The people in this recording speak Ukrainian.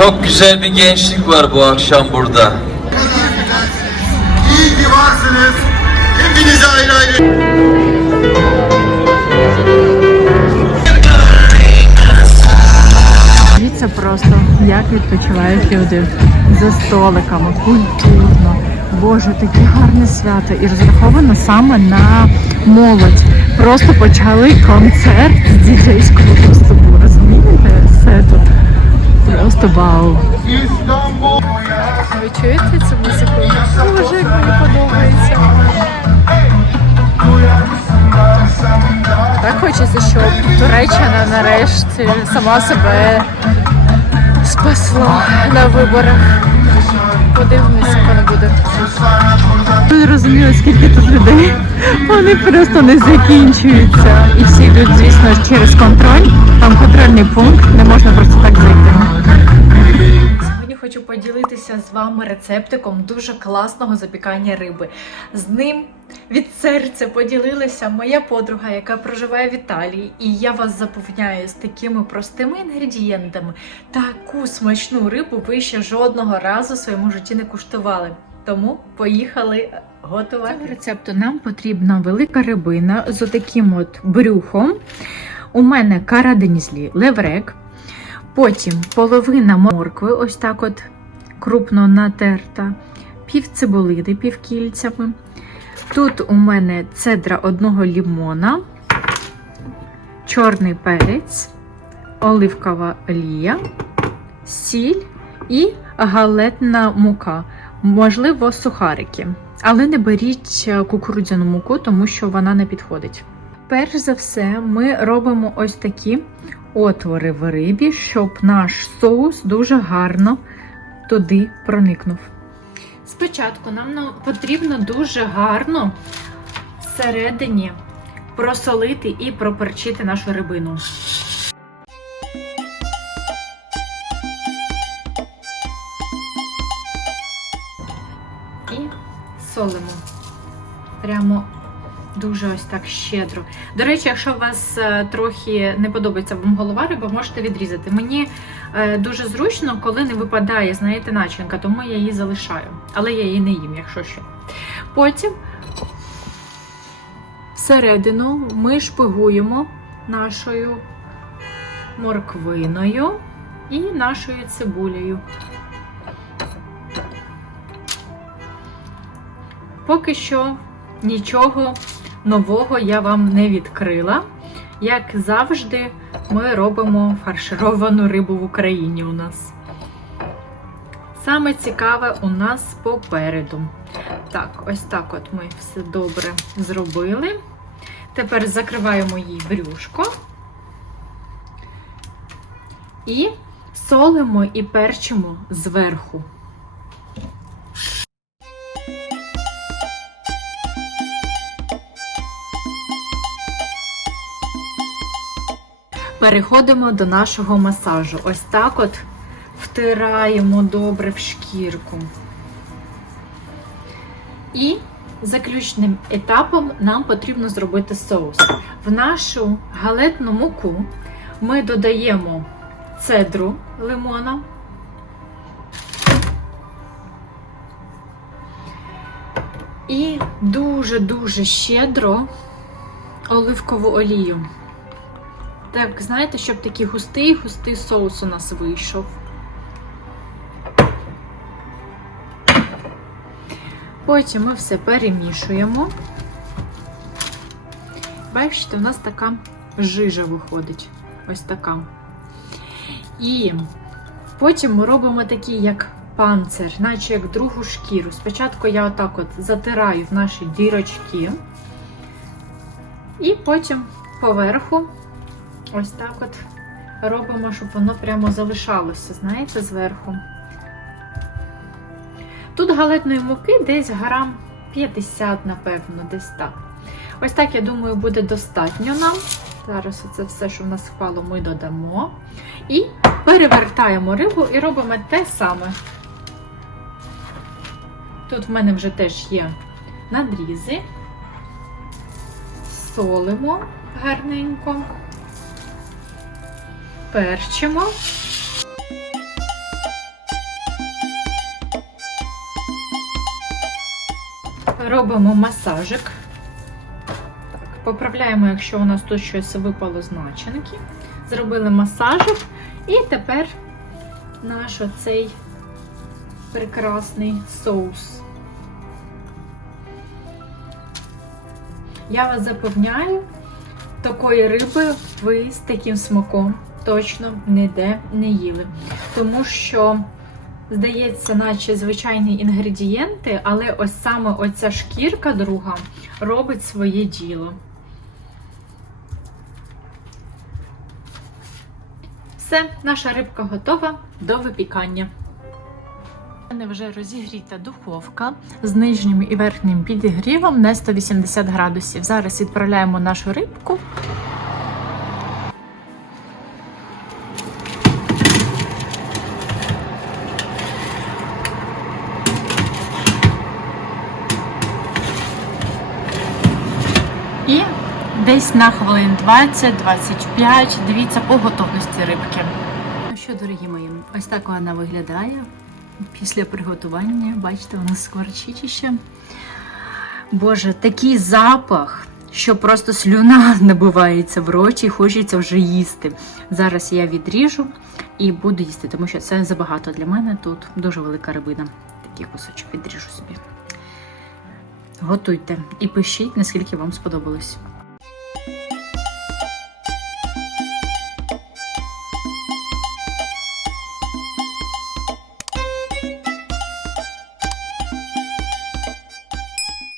Çok güzel bir gençlik var bu akşam burada. İyi ki varsınız. Hepinize ayrı ayrı. Дивіться просто, як відпочивають люди за столиками, культурно. Боже, таке гарне свято і розраховано саме на молодь. Просто почали концерт з діджейського виступу. Просто вау. Ви чуєте цю музику? Боже, як мені подобається. Так хочеться, щоб Туреччина нарешті сама себе спасла на виборах. Подивимося, як воно буде. Ви зрозуміли, скільки тут людей. Вони просто не закінчуються. І всі йдуть, звісно, через контроль. Там контрольний пункт, не можна просто так зайти. Хочу поділитися з вами рецептиком дуже класного запікання риби. З ним від серця поділилася моя подруга, яка проживає в Італії, і я вас запевняю, з такими простими інгредієнтами таку смачну рибу ви ще жодного разу в своєму житті не куштували. Тому поїхали готувати. Цього рецепту нам потрібна велика рибина з отаким от брюхом. У мене караденізлі леврек. Потім половина моркви, ось так от крупно натерта, пів цибулини півкільцями. Тут у мене цедра одного лімона, чорний перець, оливкова олія, сіль і галетна мука, можливо, сухарики. Але не беріть е, кукурудзяну муку, тому що вона не підходить. Перш за все, ми робимо ось такі отвори в рибі, щоб наш соус дуже гарно туди проникнув. Спочатку нам потрібно дуже гарно всередині просолити і проперчити нашу рибину. І солимо. Прямо дуже ось так щедро. До речі, якщо вас е, трохи не подобається вам голова риби, можете відрізати. Мені е, дуже зручно, коли не випадає, знаєте, начинка, тому я її залишаю. Але я її не їм, якщо що. Потім всередину ми шпигуємо нашою морквиною і нашою цибулею. Поки що нічого нового я вам не відкрила. Як завжди, ми робимо фаршировану рибу в Україні у нас. Саме цікаве у нас попереду. Так, ось так от ми все добре зробили. Тепер закриваємо її брюшко і солимо і перчимо зверху. Переходимо до нашого масажу. Ось так от втираємо добре в шкірку. І заключним етапом нам потрібно зробити соус. В нашу галетну муку ми додаємо цедру лимона. І дуже-дуже щедро оливкову олію. Так, знаєте, щоб такий густий-густий соус у нас вийшов. Потім ми все перемішуємо. Бачите, у нас така жижа виходить. Ось така. І потім ми робимо такий, як панцир, наче як другу шкіру. Спочатку я отак от затираю в наші дірочки, і потім поверху ось так от робимо, щоб воно прямо залишалося, знаєте, зверху. Тут галетної муки десь грам 50, напевно, десь так. Ось так, я думаю, буде достатньо нам. Зараз це все, що в нас впало, ми додамо. І перевертаємо рибу і робимо те саме. Тут в мене вже теж є надрізи, солимо гарненько, перчимо. Робимо масажик. Так, Поправляємо, якщо у нас тут щось випало з начинки. Зробили масажик. І тепер наш оцей прекрасний соус. Я вас запевняю, такої риби ви з таким смаком точно ніде не їли. Тому що, здається, наче звичайні інгредієнти, але ось саме оця шкірка друга робить своє діло. Все, наша рибка готова до випікання. У мене вже розігріта духовка з нижнім і верхнім підігрівом на 180 градусів. Зараз відправляємо нашу рибку. Десь на хвилин 20-25 дивіться по готовності рибки. Ну що, дорогі мої, ось так вона виглядає після приготування. Бачите, вона скворчить ще. Боже, такий запах, що просто слюна набивається в роті, хочеться вже їсти. Зараз я відріжу і буду їсти, тому що це забагато для мене. Тут дуже велика рибина. Такий кусочок відріжу собі. Готуйте і пишіть, наскільки вам сподобалось.